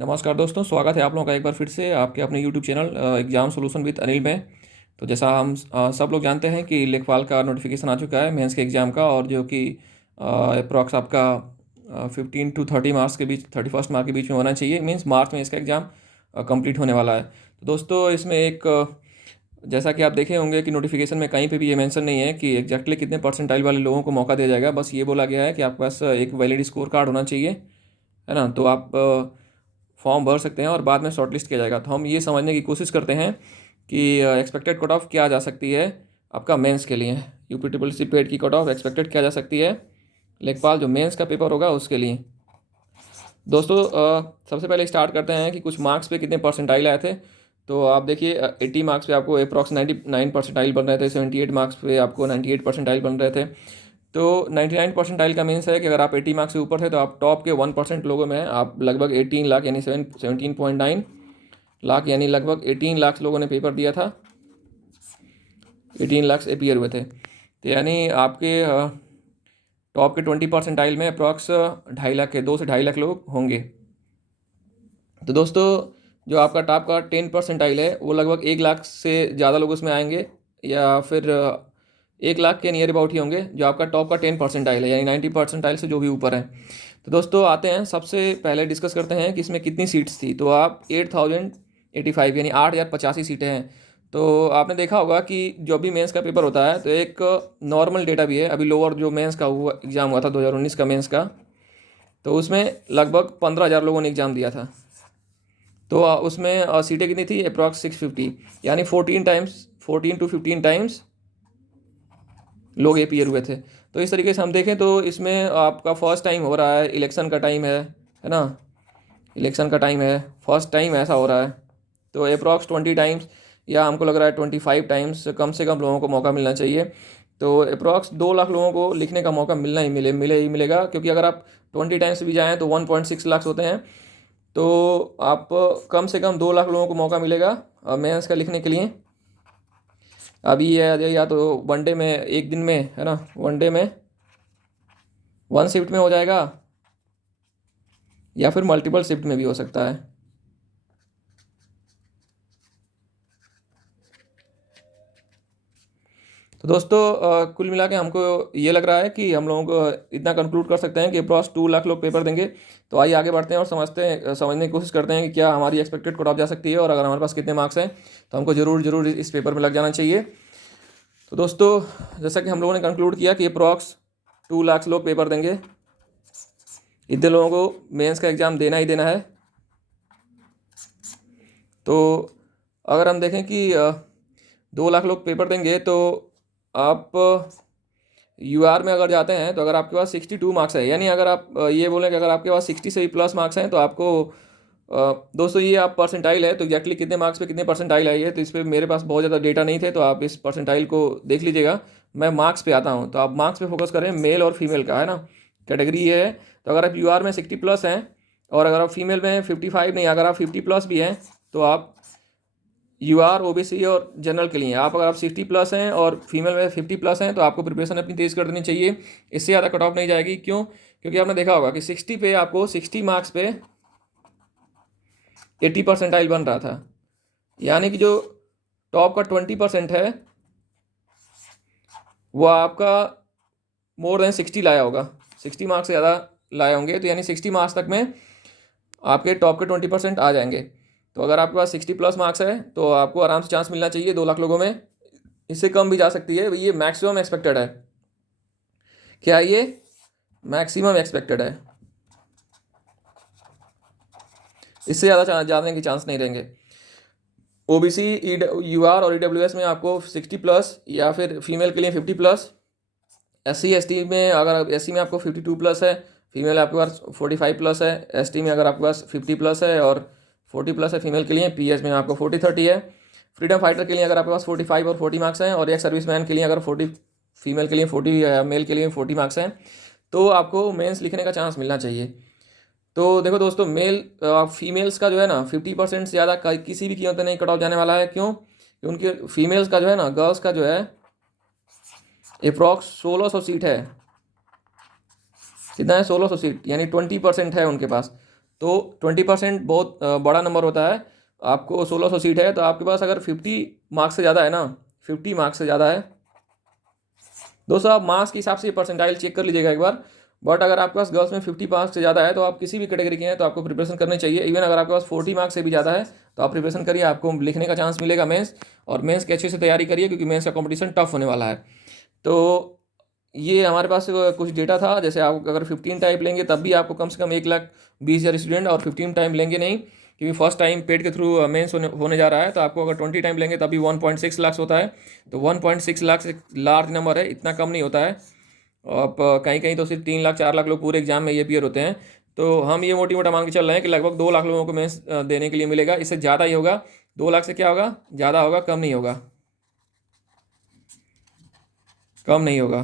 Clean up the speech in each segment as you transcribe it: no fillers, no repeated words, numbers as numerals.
नमस्कार दोस्तों, स्वागत है आप लोगों का एक बार फिर से आपके अपने YouTube channel exam solution with Anil में। तो जैसा हम सब लोग जानते हैं कि लेखपाल का नोटिफिकेशन आ चुका है मेंस के एग्ज़ाम का, और जो कि अप्रॉक्स आपका 15 to 30 मार्क्स के बीच, 31 मार्च के बीच में होना चाहिए। मीन्स मार्च में इसका एग्ज़ाम कंप्लीट होने वाला है। तो दोस्तों इसमें एक जैसा कि आप देखे होंगे कि नोटिफिकेशन में कहीं पे भी ये मेंशन नहीं है कि एग्जैक्टली कितने परसेंटाइल वाले लोगों को मौका दिया जाएगा। बस ये बोला गया है कि आपके पास एक वैलिड स्कोर कार्ड होना चाहिए, है ना। तो आप फॉर्म भर सकते हैं और बाद में शॉर्टलिस्ट किया जाएगा। तो हम ये समझने की कोशिश करते हैं कि एक्सपेक्टेड कट ऑफ क्या जा सकती है आपका मेंस के लिए। यूपी ट्रिपल सी पेड की कट ऑफ एक्सपेक्टेड क्या जा सकती है लेखपाल जो मेंस का पेपर होगा उसके लिए। दोस्तों सबसे पहले स्टार्ट करते हैं कि कुछ मार्क्स पे कितने परसेंटाइल आए थे। तो आप देखिए 80 मार्क्स पे आपको अप्रॉक्स 99 परसेंटाइल बन रहे थे, 78 मार्क्स पे आपको 98 परसेंटाइल बन रहे थे। तो 99 परसेंटाइल का मीन्स है कि अगर आप 80 मार्क्स से ऊपर थे तो आप टॉप के 1% लोगों में आप लगभग 18 लाख यानी 17.9 लाख यानी लगभग 18 लाख लोगों ने पेपर दिया था। 18 लाख अपियर हुए थे। तो यानी आपके टॉप के 20 परसेंटाइल में अप्रॉक्स 2.5 लाख के 2 से 2.5 लाख लोग होंगे। तो दोस्तों जो आपका टॉप का 10 परसेंटाइल है वो लगभग 1 लाख से ज़्यादा लोग उसमें आएंगे, या फिर 1 लाख के नियर अबाउट ही होंगे जो आपका टॉप का 10 परसेंटाइल है, यानी 90 परसेंटाइल से जो भी ऊपर है। तो दोस्तों आते हैं, सबसे पहले डिस्कस करते हैं कि इसमें कितनी सीट्स थी। तो आप 8085 यानी 8,085 सीटें हैं। तो आपने देखा होगा कि जो भी मेंस का पेपर होता है तो एक नॉर्मल डेटा भी है। अभी लोअर जो मेंस का हुआ एग्ज़ाम हुआ था 2019 का मेंस का, तो उसमें लगभग 15,000 लोगों ने एग्ज़ाम दिया था। तो उसमें सीटें कितनी थी अप्रॉक्स 650, यानी 14 to 15 टाइम्स लोग एपीयर हुए थे। तो इस तरीके से हम देखें तो इसमें आपका फर्स्ट टाइम हो रहा है, इलेक्शन का टाइम है ना। इलेक्शन का टाइम है, फर्स्ट टाइम ऐसा हो रहा है। तो अप्रॉक्स 20 टाइम्स, या हमको लग रहा है 25 टाइम्स कम से कम लोगों को मौका मिलना चाहिए। तो अप्रॉक्स 2 लाख लोगों को लिखने का मौका मिलना ही मिलेगा, क्योंकि अगर आप 20 टाइम्स भी जाएँ तो 1.6 लाख होते हैं। तो आप कम से कम 2 लाख लोगों को मौका मिलेगा मेंस का लिखने के लिए। अभी या तो वनडे में, एक दिन में, है ना, वनडे में 1 शिफ्ट में हो जाएगा, या फिर मल्टीपल शिफ्ट में भी हो सकता है। तो दोस्तों कुल मिला के हमको ये लग रहा है कि हम लोगों को इतना कंक्लूड कर सकते हैं कि अप्रॉक्स 2 लाख लोग पेपर देंगे। तो आइए आगे बढ़ते हैं और समझने की कोशिश करते हैं कि क्या हमारी एक्सपेक्टेड कट ऑफ जा सकती है, और अगर हमारे पास कितने मार्क्स हैं तो हमको ज़रूर इस पेपर में लग जाना चाहिए। तो दोस्तों जैसा कि हम लोगों ने कंक्लूड किया कि अप्रॉक्स 2 लाख लोग पेपर देंगे, इतने लोगों को मेंस का एग्ज़ाम देना ही देना है। तो अगर हम देखें कि 2 लाख लोग पेपर देंगे, तो आप यूआर में अगर जाते हैं तो अगर आपके पास 62 मार्क्स है, यानी अगर आप ये बोलें कि अगर आपके पास 60 से भी प्लस मार्क्स हैं तो आपको दोस्तों ये आप परसेंटाइल है तो एग्जैक्टली कितने मार्क्स पे कितने परसेंटाइल आई है, तो इस पर मेरे पास बहुत ज़्यादा डेटा नहीं थे, तो आप इस परसेंटाइल को देख लीजिएगा। मैं मार्क्स पे आता हूँ, तो आप मार्क्स पे फोकस करें, मेल और फीमेल का, है ना, कैटेगरी ये है। तो अगर आप यूआर में 60 प्लस हैं, और अगर आप फीमेल में 55 नहीं, अगर आप 50 प्लस भी हैं, तो आप यूआर ओबीसी और जनरल के लिए आप, अगर आप 60 प्लस हैं और फीमेल में 50 प्लस हैं, तो आपको प्रिपरेशन अपनी तेज़ कर देनी चाहिए। इससे ज़्यादा कट ऑफ नहीं जाएगी। क्यों? क्योंकि आपने देखा होगा कि 60 पे आपको 60 मार्क्स पे 80 परसेंटाइल बन रहा था, यानी कि जो टॉप का 20% है वो आपका मोर देन 60 लाया होगा, 60 मार्क्स से ज़्यादा लाए होंगे। तो यानी 60 मार्क्स तक में आपके टॉप के 20% आ जाएंगे। तो अगर आपके पास 60 प्लस मार्क्स है तो आपको आराम से चांस मिलना चाहिए 2 लाख लोगों में। इससे कम भी जा सकती है, ये मैक्सिमम एक्सपेक्टेड है। क्या ये मैक्सिमम एक्सपेक्टेड है, इससे ज़्यादा जाने के चांस नहीं रहेंगे। ओबीसी, यूआर और ईडब्ल्यूएस में आपको 60 प्लस, या फिर फीमेल के लिए 50 प्लस। एससी एसटी में, अगर एससी में आपको 52 प्लस है, फीमेल आपके पास 45 प्लस है। एसटी में अगर आपके पास 50 प्लस है और 40 प्लस है फीमेल के लिए। पीएच में आपको 40-30 है। फ्रीडम फाइटर के लिए अगर आपके पास 45 और 40 मार्क्स हैं, और एक सर्विस मैन के लिए अगर 40 फीमेल के लिए 40, मेल के लिए 40 मार्क्स हैं, तो आपको मेंस लिखने का चांस मिलना चाहिए। तो देखो दोस्तों, फीमेल्स का जो है ना 50% से ज़्यादा किसी भी कीमत पे नहीं कट ऑफ जाने वाला है। क्यों? कि उनके फीमेल्स का जो है ना, गर्ल्स का जो है अप्रॉक्स 1600 सीट है। कितना है? 1600 सीट, यानी 20% है उनके पास। तो 20% बहुत बड़ा नंबर होता है। आपको 1600 सीट है, तो आपके पास अगर 50 मार्क्स से ज़्यादा है ना, 50 मार्क्स से ज़्यादा है, दोस्तों आप मार्क्स के हिसाब से परसेंटाइल चेक कर लीजिएगा एक बार। बट अगर आपके पास गर्ल्स में 50 मार्क्स से ज़्यादा है तो आप किसी भी कैटेगरी के हैं तो आपको प्रिपरेशन करनी चाहिए। इवन अगर आपके पास 40 मार्क्स से भी ज़्यादा है तो आप प्रिपरेशन करिए, आपको लिखने का चांस मिलेगा मेंस। और मेंस की अच्छे से तैयारी करिए क्योंकि मेंस का कंपटीशन टफ होने वाला है। तो ये हमारे पास कुछ डेटा था। जैसे आप अगर 15 टाइप लेंगे तब भी आपको कम से कम 1,20,000 स्टूडेंट, और 15 टाइम लेंगे नहीं क्योंकि फर्स्ट टाइम पेड के थ्रू मेंस होने जा रहा है, तो आपको अगर 20 टाइम लेंगे तभी 1.6 लाख होता है। तो 1.6 लाख एक लार्ज नंबर है, इतना कम नहीं होता है। आप कहीं कहीं तो सिर्फ 3 लाख 4 लाख लोग पूरे एग्जाम में ये अपीयर होते हैं। तो हम ये मोटी मोटा मान के चल रहे हैं कि लगभग 2 लाख लोगों को मेंस देने के लिए मिलेगा। इससे ज़्यादा ही होगा, 2 लाख से क्या होगा, ज़्यादा होगा, कम नहीं होगा, कम नहीं होगा।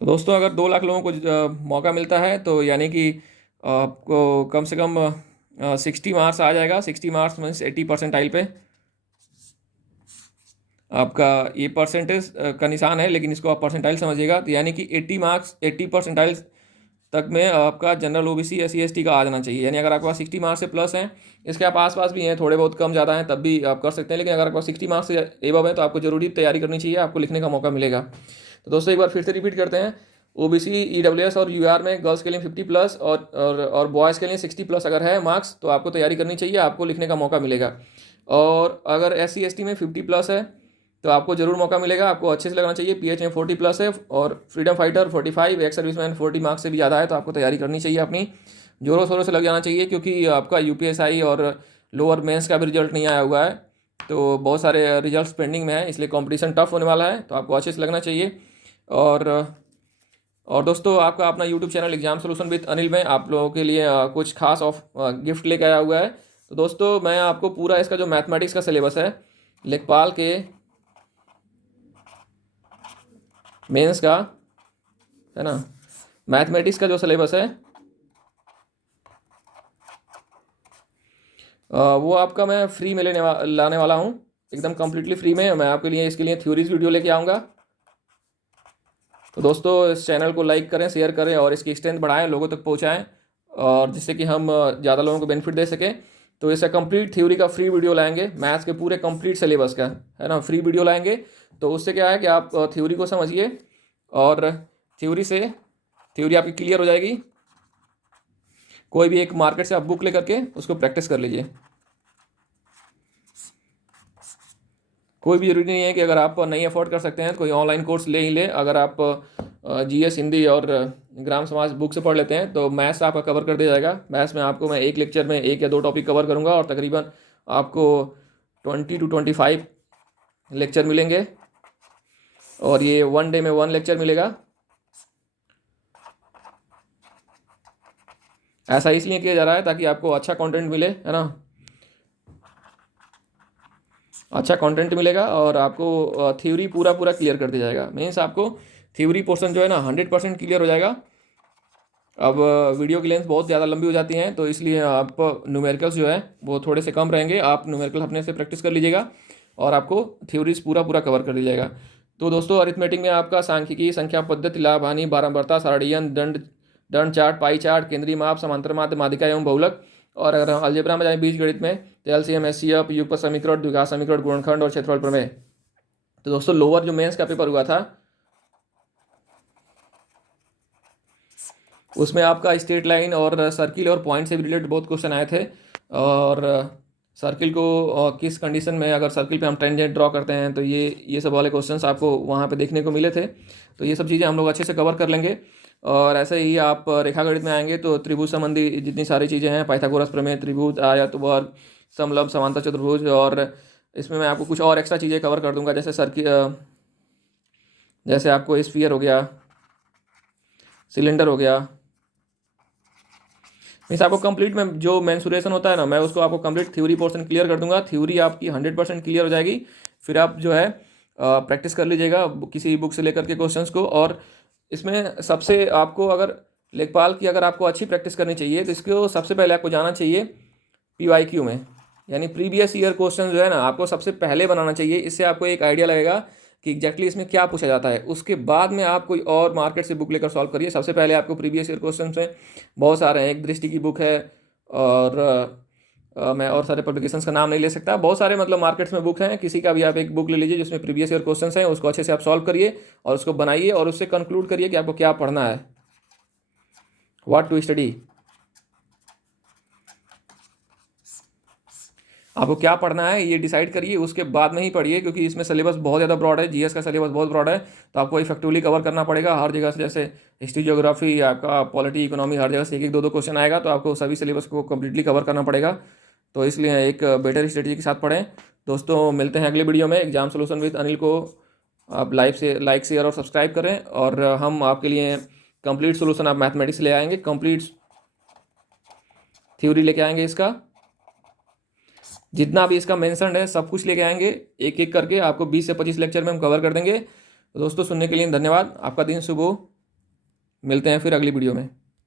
तो दोस्तों अगर 2 लाख लोगों को मौका मिलता है तो यानी कि आपको कम से कम 60 मार्क्स आ जाएगा। 60 मार्क्स मीन्स 80 परसेंटाइल पे आपका ये परसेंटेज का निशान है, लेकिन इसको आप परसेंटाइल समझिएगा। तो यानी कि 80 मार्क्स 80 परसेंटाइल तक में आपका जनरल ओबीसी SC ST का आ जाना चाहिए। यानी अगर आपके पास 60 मार्क्स से प्लस हैं, इसके आप आसपास भी हैं, थोड़े बहुत कम ज़्यादा हैं, तब भी आप कर सकते हैं। लेकिन अगर आपके पास 60 मार्क्स से एबव है तो आपको जरूरी तैयारी करनी चाहिए, आपको लिखने का मौका मिलेगा। तो दोस्तों एक बार फिर से रिपीट करते हैं। ओबीसी EWS और UR में गर्ल्स के लिए 50 प्लस और बॉयज़ के लिए 60 प्लस अगर है मार्क्स तो आपको तैयारी करनी चाहिए, आपको लिखने का मौका मिलेगा। और अगर SC ST में 50 प्लस है तो आपको जरूर मौका मिलेगा, आपको अच्छे से लगना चाहिए। PH में 40 प्लस है और freedom fighter 45, ex serviceman 40 marks से भी ज़्यादा है, तो आपको तैयारी करनी चाहिए अपनी, जोरों शोरों से लग जाना चाहिए। क्योंकि आपका UPSI और लोअर मेंस का भी रिजल्ट नहीं आया हुआ है, तो बहुत सारे रिजल्ट्स पेंडिंग में है, इसलिए कंपटीशन टफ होने वाला है, तो आपको अच्छे से लगना चाहिए। और और दोस्तों आपका अपना YouTube channel exam solution with Anil में आप लोगों के लिए कुछ खास ऑफ गिफ्ट लेकर आया हुआ है। तो दोस्तों मैं आपको पूरा इसका जो मैथमेटिक्स का सिलेबस है लेखपाल के मेंस का, है ना, मैथमेटिक्स का जो सिलेबस है वो आपका मैं फ्री में लाने वाला हूँ, एकदम कम्प्लीटली फ्री में। मैं आपके लिए इसके लिए थ्योरीज वीडियो लेके आऊँगा। तो दोस्तों इस चैनल को लाइक करें, शेयर करें और इसकी स्ट्रेंथ बढ़ाएं, लोगों तक पहुँचाएँ, और जिससे कि हम ज़्यादा लोगों को बेनिफिट दे सकें। तो इसका कंप्लीट थ्योरी का फ्री वीडियो लाएंगे, मैथ्स के पूरे कंप्लीट सिलेबस का, है ना, फ्री वीडियो लाएंगे। तो उससे क्या है कि आप थ्योरी को समझिए और थ्योरी आपकी क्लियर हो जाएगी। कोई भी एक मार्केट से आप बुक लेकर के उसको प्रैक्टिस कर लीजिए। कोई भी जरूरी नहीं है कि अगर आप नहीं अफोर्ड कर सकते हैं तो कोई ऑनलाइन कोर्स ले ही ले। अगर आप GS हिंदी और ग्राम समाज बुक से पढ़ लेते हैं तो मैथ्स आपका कवर कर दिया जाएगा। मैथ्स में आपको मैं एक लेक्चर में 1 या 2 टॉपिक कवर करूंगा और तकरीबन आपको 20 to 25 लेक्चर मिलेंगे, और ये 1 डे में 1 लेक्चर मिलेगा। ऐसा इसलिए किया जा रहा है ताकि आपको अच्छा कंटेंट मिले, है ना, अच्छा कंटेंट मिलेगा और आपको थ्योरी पूरा पूरा क्लियर कर दिया जाएगा। मीन्स आपको थ्योरी पोर्शन जो है ना 100% क्लियर हो जाएगा। अब वीडियो की लेंथ बहुत ज़्यादा लंबी हो जाती है, तो इसलिए आप न्यूमेरिकल्स जो है वो थोड़े से कम रहेंगे। आप न्यूमेरिकल अपने से प्रैक्टिस कर लीजिएगा और आपको थ्योरीज पूरा पूरा कवर कर दी जाएगा। तो दोस्तों अरिथमेटिक में आपका सांख्यिकी, संख्या पद्धति, लाभ हानि, बारंबारता, सारणियन, दंड दंड चार्ट, पाई चार्ट, केंद्रीय माप, समांतर माध्य, माध्यिका एवं बहुलक। और अगर हम अलजेब्रा में जाएं, बीज गणित में, तो LCM SCF, युगपत समीकरण, द्विघात समीकरण, गुणनखंड और क्षेत्रफल प्रमेय। तो दोस्तों लोअर जो मेंस का पेपर हुआ था उसमें आपका स्ट्रेट लाइन और सर्किल और पॉइंट से भी रिलेटेड बहुत क्वेश्चन आए थे। और सर्किल को किस कंडीशन में, अगर सर्किल पे हम टेंजेंट ड्रॉ करते हैं, तो ये सब वाले क्वेश्चंस आपको वहाँ पे देखने को मिले थे। तो ये सब चीज़ें हम लोग अच्छे से कवर कर लेंगे। और ऐसे ही आप रेखागणित में आएंगे तो त्रिभुज संबंधी जितनी सारी चीज़ें हैं, पाइथागोरस प्रमेय, त्रिभुज, आयत, वर्ग, समलंब, समांतर चतुर्भुज, और इसमें मैं आपको कुछ और एक्स्ट्रा चीज़ें कवर कर दूंगा, जैसे जैसे आपको स्फीयर हो गया, सिलेंडर हो गया। मीन्स आपको कंप्लीट में जो मेंसुरेशन होता है ना, मैं उसको आपको कंप्लीट थ्योरी पोर्शन क्लियर कर दूंगा। थ्योरी आपकी 100% क्लियर हो जाएगी। फिर आप जो है प्रैक्टिस कर लीजिएगा किसी बुक से लेकर के क्वेश्चंस को। और इसमें सबसे आपको अगर लेखपाल की अगर आपको अच्छी प्रैक्टिस करनी चाहिए तो इसको सबसे पहले आपको जाना चाहिए PYQ में, यानी प्रीवियस ईयर क्वेश्चन जो है ना आपको सबसे पहले बनाना चाहिए। इससे आपको एक आइडिया लगेगा कि एग्जैक्टली इसमें क्या पूछा जाता है। उसके बाद में आप कोई और मार्केट से बुक लेकर सॉल्व करिए। सबसे पहले आपको प्रीवियस ईयर क्वेश्चन में बहुत सारे हैं, एक दृष्टि की बुक है, और मैं और सारे पब्लिकेशंस का नाम नहीं ले सकता, बहुत सारे मतलब मार्केट्स में बुक हैं। किसी का भी आप एक बुक ले लीजिए जिसमें प्रीवियस ईयर क्वेश्चंस हैं, उसको अच्छे से आप सॉल्व करिए और उसको बनाइए और उससे कंक्लूड करिए कि आपको क्या पढ़ना है, व्हाट टू स्टडी, आपको क्या पढ़ना है ये डिसाइड करिए, उसके बाद में ही पढ़िए, क्योंकि इसमें सिलेबस बहुत ज़्यादा ब्रॉड है, जीएस का सिलेबस बहुत ब्रॉड है, तो आपको इफेक्टिवली कवर करना पड़ेगा हर जगह से। जैसे हिस्ट्री, ज्योग्राफी, आपका पॉलिटी, इकोनॉमी, हर जगह से एक एक दो दो क्वेश्चन आएगा, तो आपको सभी सिलेबस को कम्प्लीटली कवर करना पड़ेगा। तो इसलिए एक बेटर स्ट्रेटजी के साथ पढ़ें। दोस्तों मिलते हैं अगले वीडियो में। एग्जाम सोल्यूशन विद अनिल को आप लाइक शेयर और सब्सक्राइब करें, और हम आपके लिए कंप्लीट सोल्यूशन आप मैथमेटिक्स ले आएंगे, कंप्लीट थ्योरी लेके आएंगे, इसका जितना भी इसका मेंशन है सब कुछ लेके आएंगे, एक एक करके आपको 20 से 25 लेक्चर में हम कवर कर देंगे। तो दोस्तों सुनने के लिए धन्यवाद, आपका दिन शुभ हो। मिलते हैं फिर अगली वीडियो में।